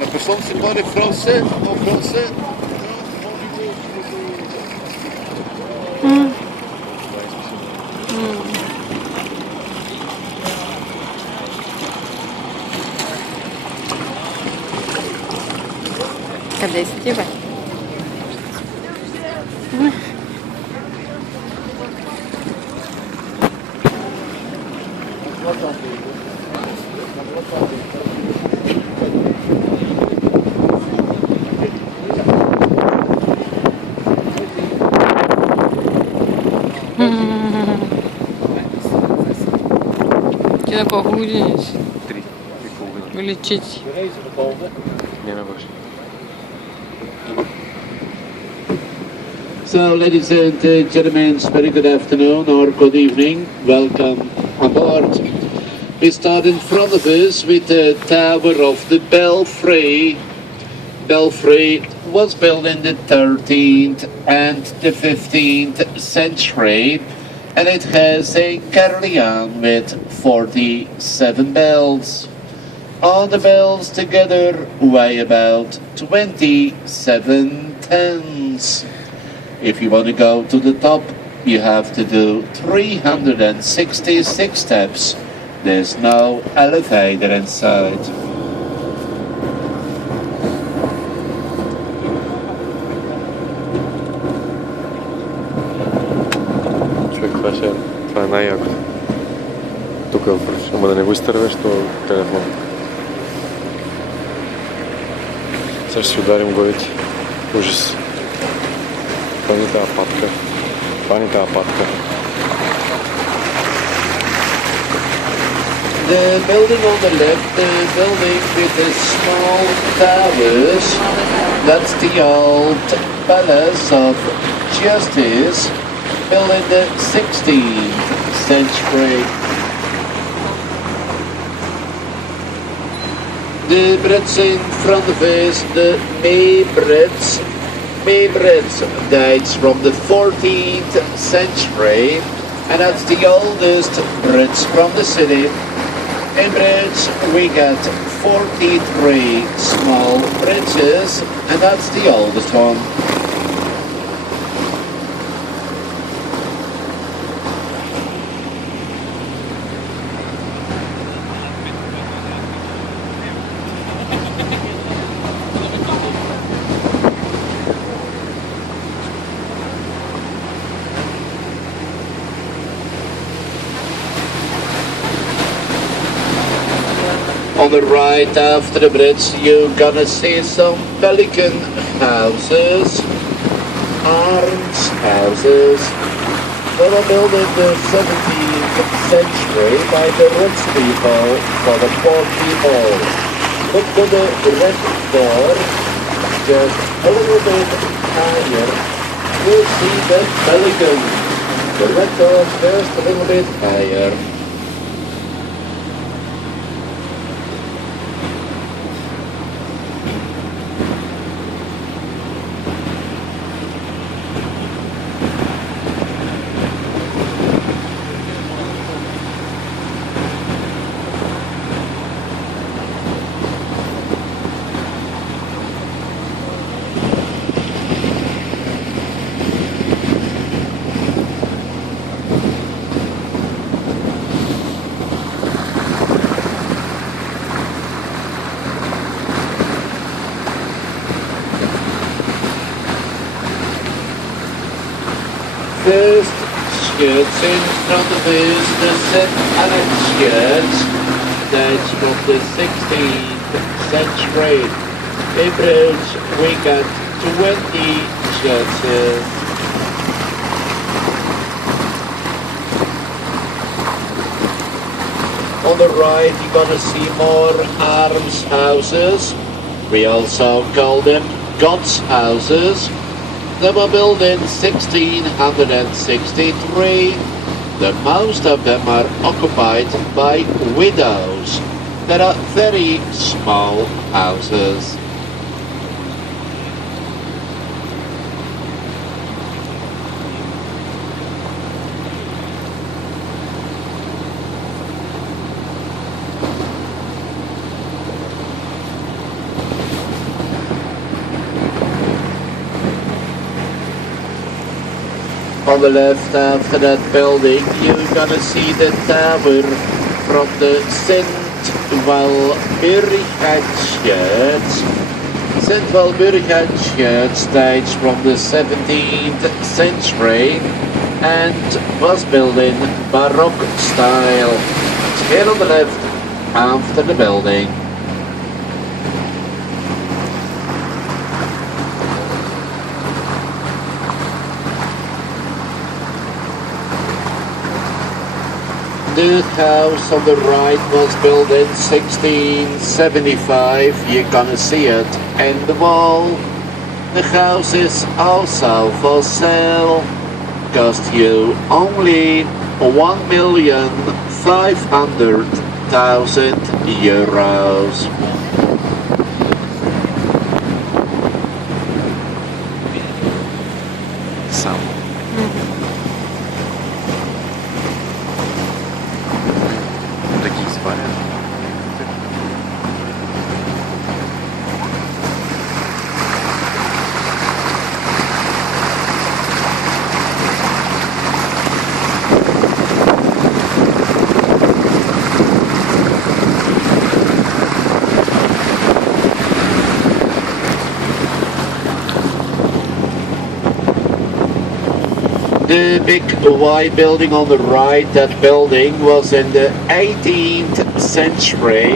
La personne sait parler français, en français. Cadê esse aqui, vai? Куда погулять? Три. Улететь. Не на больше. So, ladies and gentlemen, very good afternoon or good evening. Welcome aboard. We start in front of us with the Tower of the Belfry. Belfry was built in the 13th and the 15th century, and it has a carillon with 47 bells. All the bells together weigh about 27 tons. If you want to go to the top, you have to do 366 steps. There's no elevator inside. Човек, това е най-якото. Тук е Брюж. Ама да не го изтървеш, то телефон. Сега ще си ударим главите. Ужас. Това ни тази патка. Това ни тази патка. The building on the left, the building with the small towers, that's the old Palace of Justice, built in the 16th century. The Brits in front of us, the Maybrits. Maybrits dates from the 14th century, and that's the oldest Brits from the city. In Brits, we got 43 small bridges, and that's the oldest one. On the right after the bridge, you're gonna see some pelican houses, orange houses. They were built in the 17th century by the rich people for the poor people. Look to the red door, just a little bit higher, you'll see the pelican. The red door just a little bit higher. First church in front of us, the St. Anne's Church, that's from the 16th century. In Brüj, we got 20 churches. On the right, you're gonna see more almshouses. We also call them God's houses. They were built in 1663. The most of them are occupied by widows. There are very small houses. On the left after that building, you're gonna see the tower from the St. Walburgh Church. St. Walburgh Church dates from the 17th century and was built in Baroque style. It's here on the left after the building. The house on the right was built in 1675. You're gonna see it in the wall. The house is also for sale. Cost you only €1,500,000. Сам. Такие спали. The big white building on the right, that building was in the 18th century,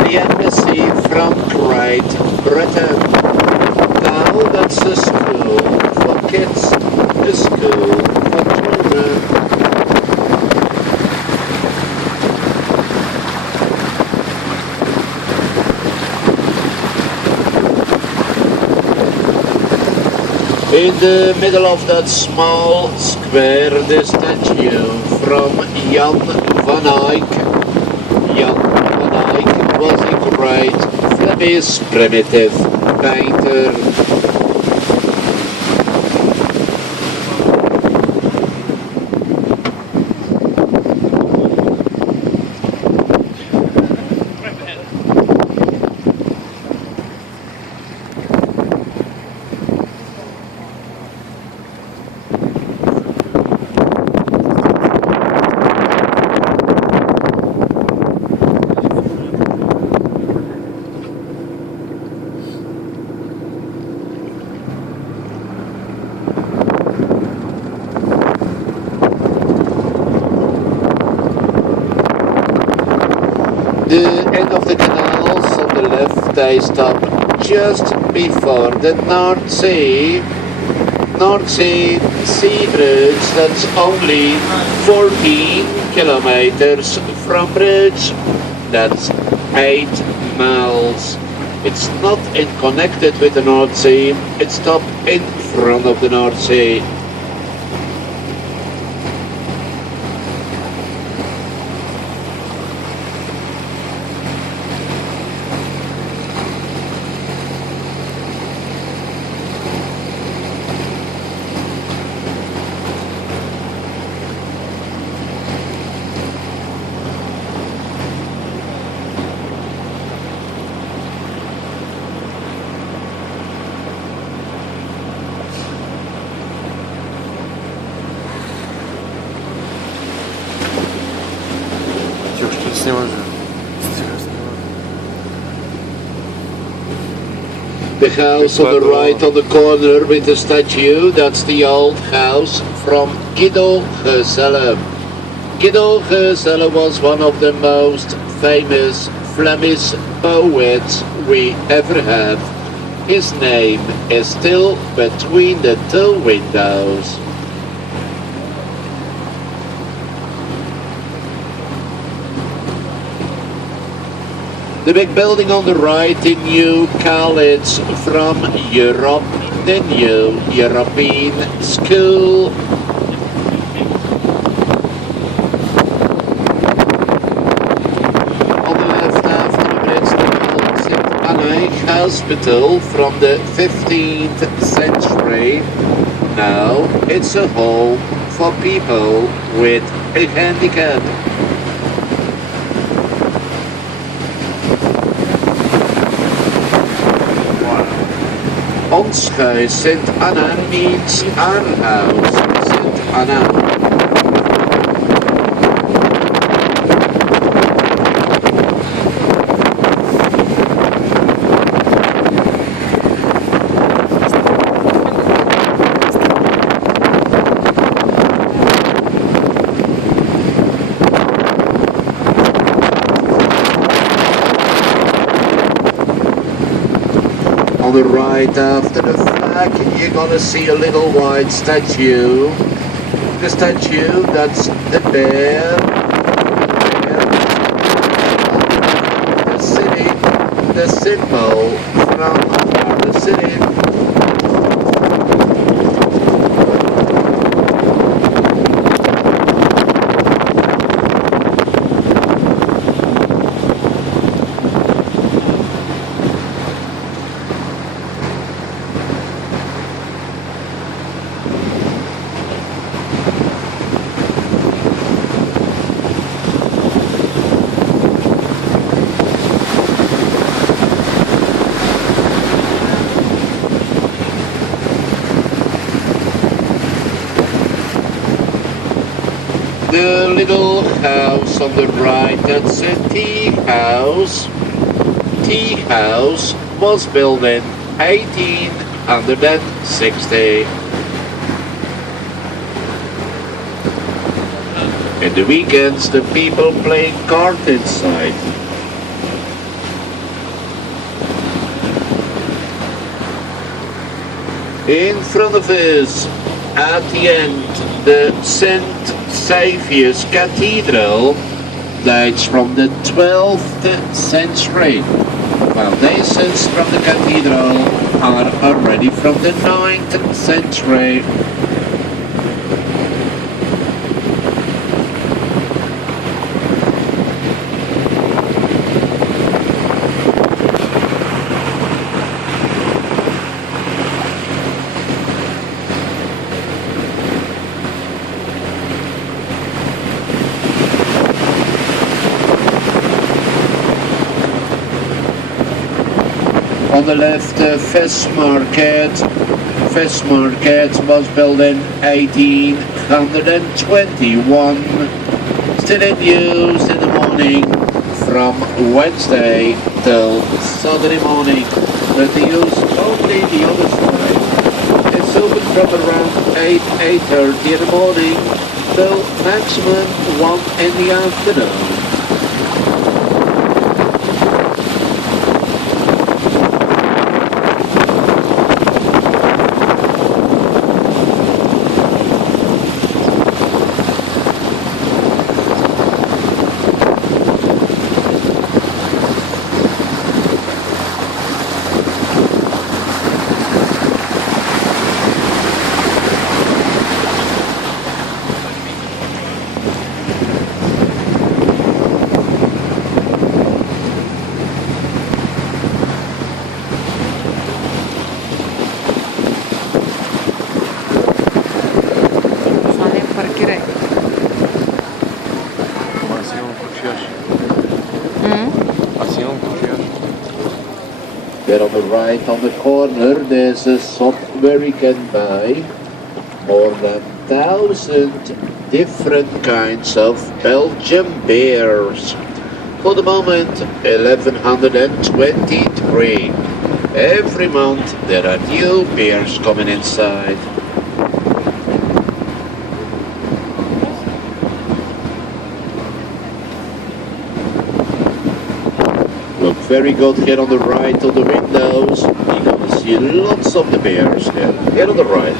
the embassy from Great Britain. Now that's a school for kids, a school for children. In the middle of that small square, the statue from Jan van Eyck. Jan van Eyck was a great Flemish primitive painter. The end of the canals on the left, they stop just before the North Sea. North Sea Sea Bridge, that's only 14 kilometers from Brüj. That's 8 miles. It's not connected with the North Sea, it's stopped in front of the North Sea. Тёх, что ты снимаешь? The house on the right on the corner with the statue, that's the old house from Guido Gezelle. Guido Gezelle was one of the most famous Flemish poets we ever have. His name is still between the two windows. The big building on the right, the new college from Europe, the new European school. On the left after the bridge, the old St. Anna Hospital from the 15th century. Now it's a home for people with a handicap. Ons huis, St. Anna means our house. St. an hour. On the right after the flag, you're gonna see a little white statue. The statue, that's the bear. The city, the symbol from the city. The little house on the right, that's a tea house. Tea house was built in 1860. In the weekends, the people played cards inside. In front of us, at the end, the St. Saviour's Cathedral dates from the 12th century. Foundations from the cathedral are already from the 9th century. On the left, Fish Market. Fish Market was built in 1821. Still in use in the morning from Wednesday till Saturday morning. But they use only the other side. It's open from around 8:30 in the morning till maximum 1 in the afternoon. There on the right on the corner there's a shop where you can buy more than 1,000 different kinds of Belgian beers. For the moment 1123. Every month there are new beers coming inside. Look very good here on the right of the windows. You're gonna see lots of the beers here on the right.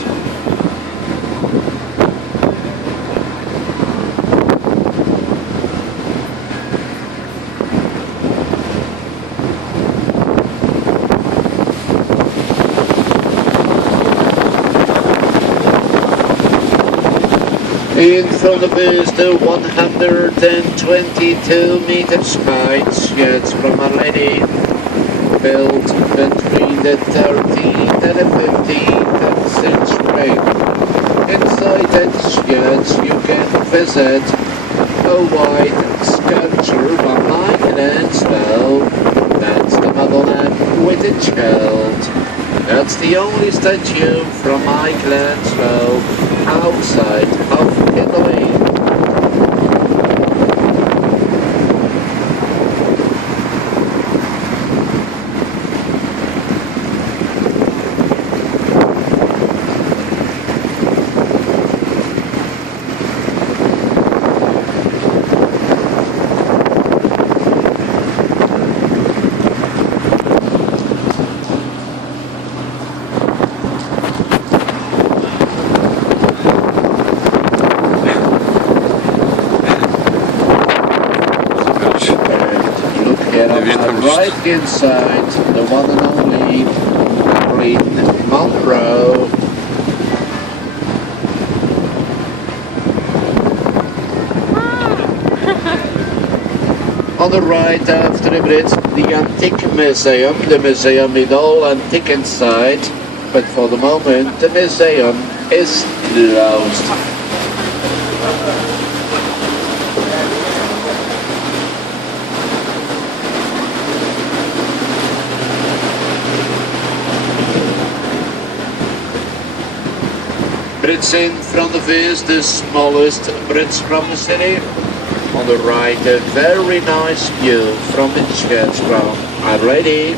In front of us, the 122 meters height jets from a lady built between the 13th and the 15th century. Inside that jets you can visit a white sculpture by Michelangelo. That's the Madonna with a child. That's the only statue from Michelangelo outside of Italy. Right inside the one and only Marilyn Monroe. On the right after the bridge, the Antique Museum, the museum with all antique inside, but for the moment the museum is closed. Bridge in front of us, the smallest bridge from the city. On the right, a very nice view from the church ground. I'm ready.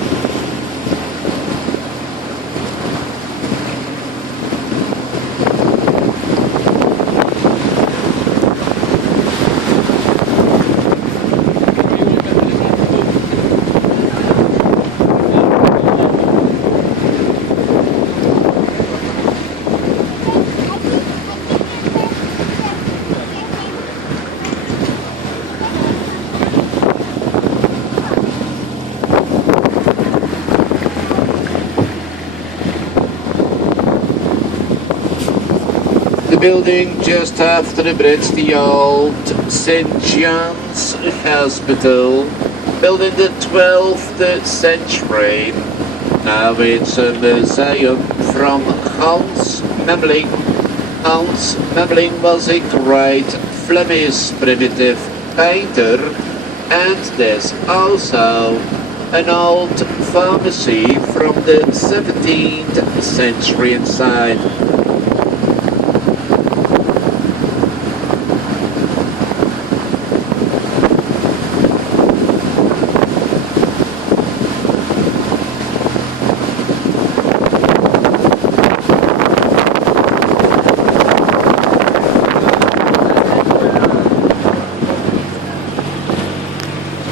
The building just after the bridge, the old St. John's Hospital, built in the 12th century. Now it's a museum from Hans Memling. Hans Memling was a great Flemish primitive painter, and there's also an old pharmacy from the 17th century inside.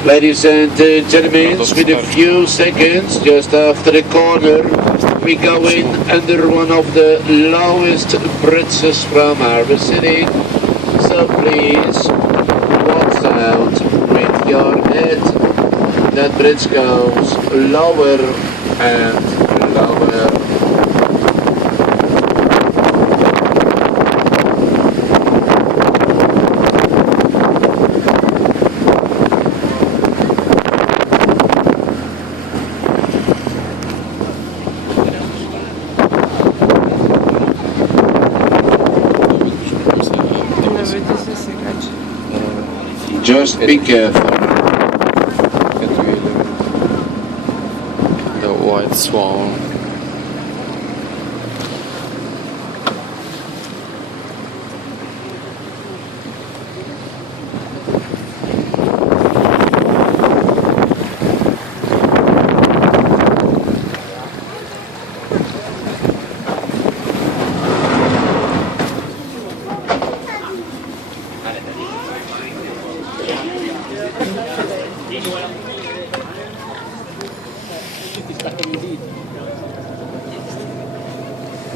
Ladies and gentlemen, with a few seconds just after the corner, we go in under one of the lowest bridges from our city. So please, watch out with your head. That bridge goes lower and lower. Just be careful. The white swan.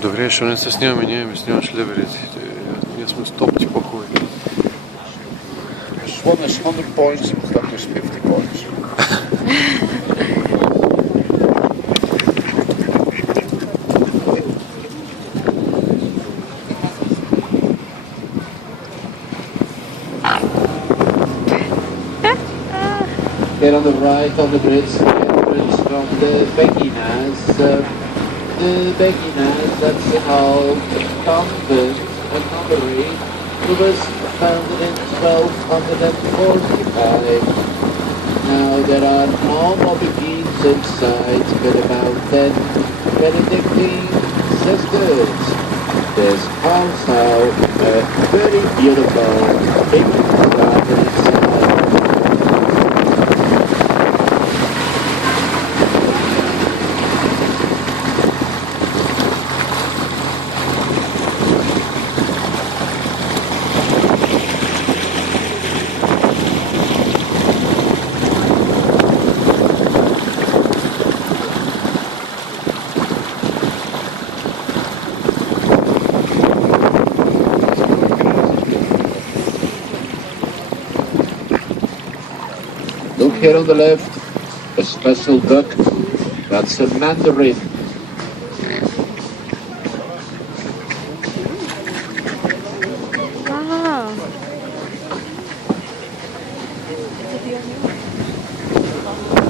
Добре, що не се снимаме, ние ми снимаш леверите. Ние сме стопти по-хубави. Swan is 100 points, that is 50 points. Here on the right on the bridge, the entrance from the Beguinas. The Beguinas, that's an old convent, a nunnery, who was founded in 1245. Now there are no more beguines inside, but about 10 Benedictine sisters. There's also a very beautiful big garden inside. Look here on the left, a special duck. That's a mandarin. Wow.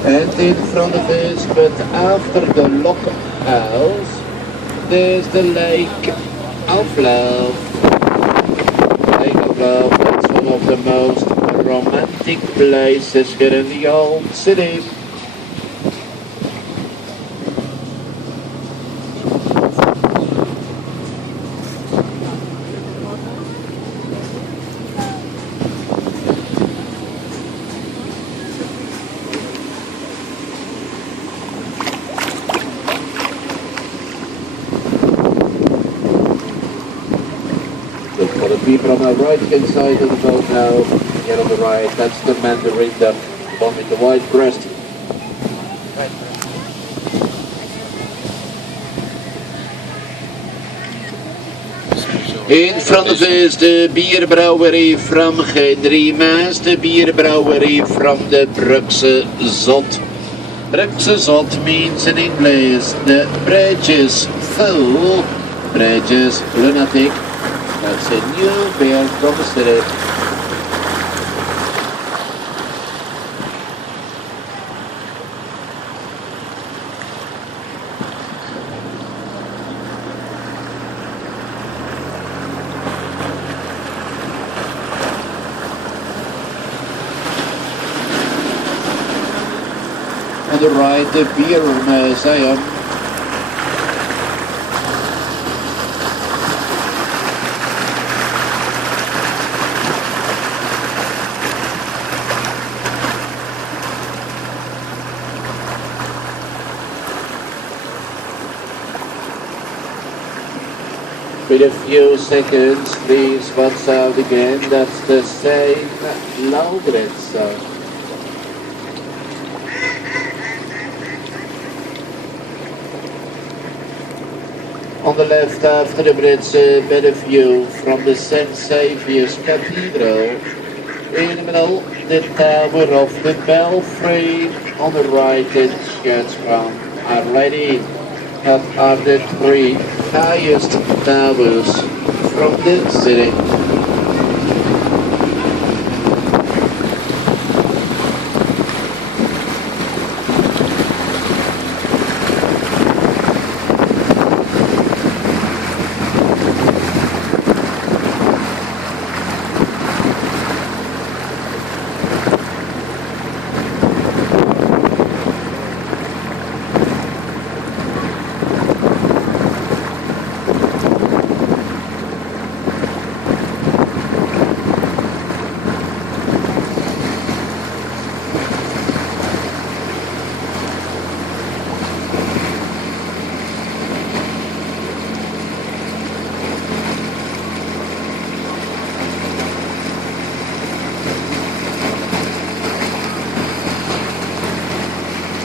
And in front of us, but after the lock house, there's the Lake of Love. Lake of Love, that's one of the most romantic places here in the old city. Look for the people on the right hand side of the boat now. Here on the right, that's the mandarin duck, one with the white breast. In front of us, the beer brewery from Henry Maas, the beer brewery from the Brugse Zot. Brugse Zot means in English the bridge is full, bridge is lunatic. That's a new beer from the city. On the right, the beer museum. With a few seconds, please watch out again. That's the same Laugritz. On the left after the bridge, a better view from the St. Saviour's Cathedral. In the middle, the Tower of the Belfry. On the right, the Church from Our Lady. That are the three highest towers from the city.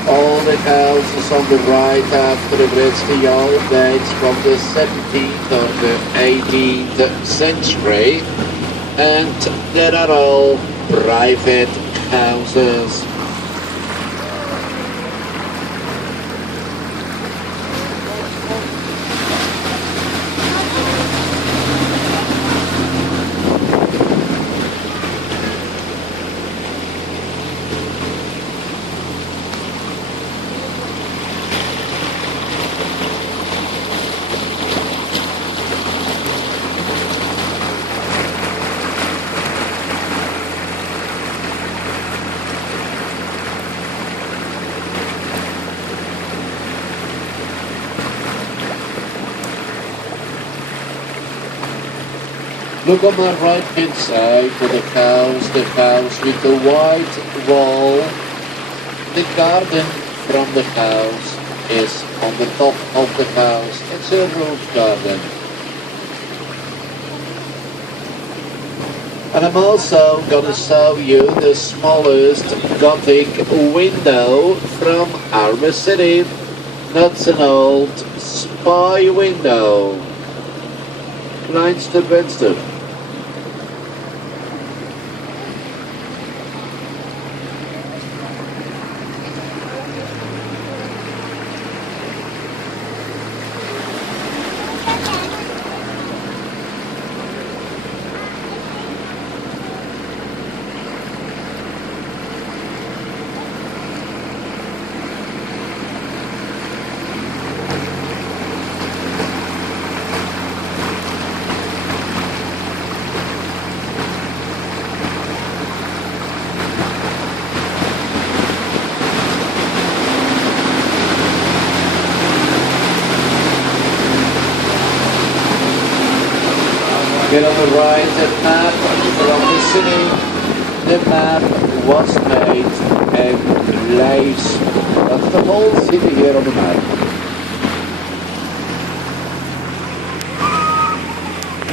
All the houses on the right after the bridge, the old dates from the 17th or the 18th century, and there are all private houses. Look on the right hand side for the house with the white wall. The garden from the house is on the top of the house. It's a roof garden. And I'm also going to show you the smallest Gothic window from our city. That's an old spy window. Kleinste venster. Get on the right, the map from the city. The map was made in Leis. That's the whole city here on the map.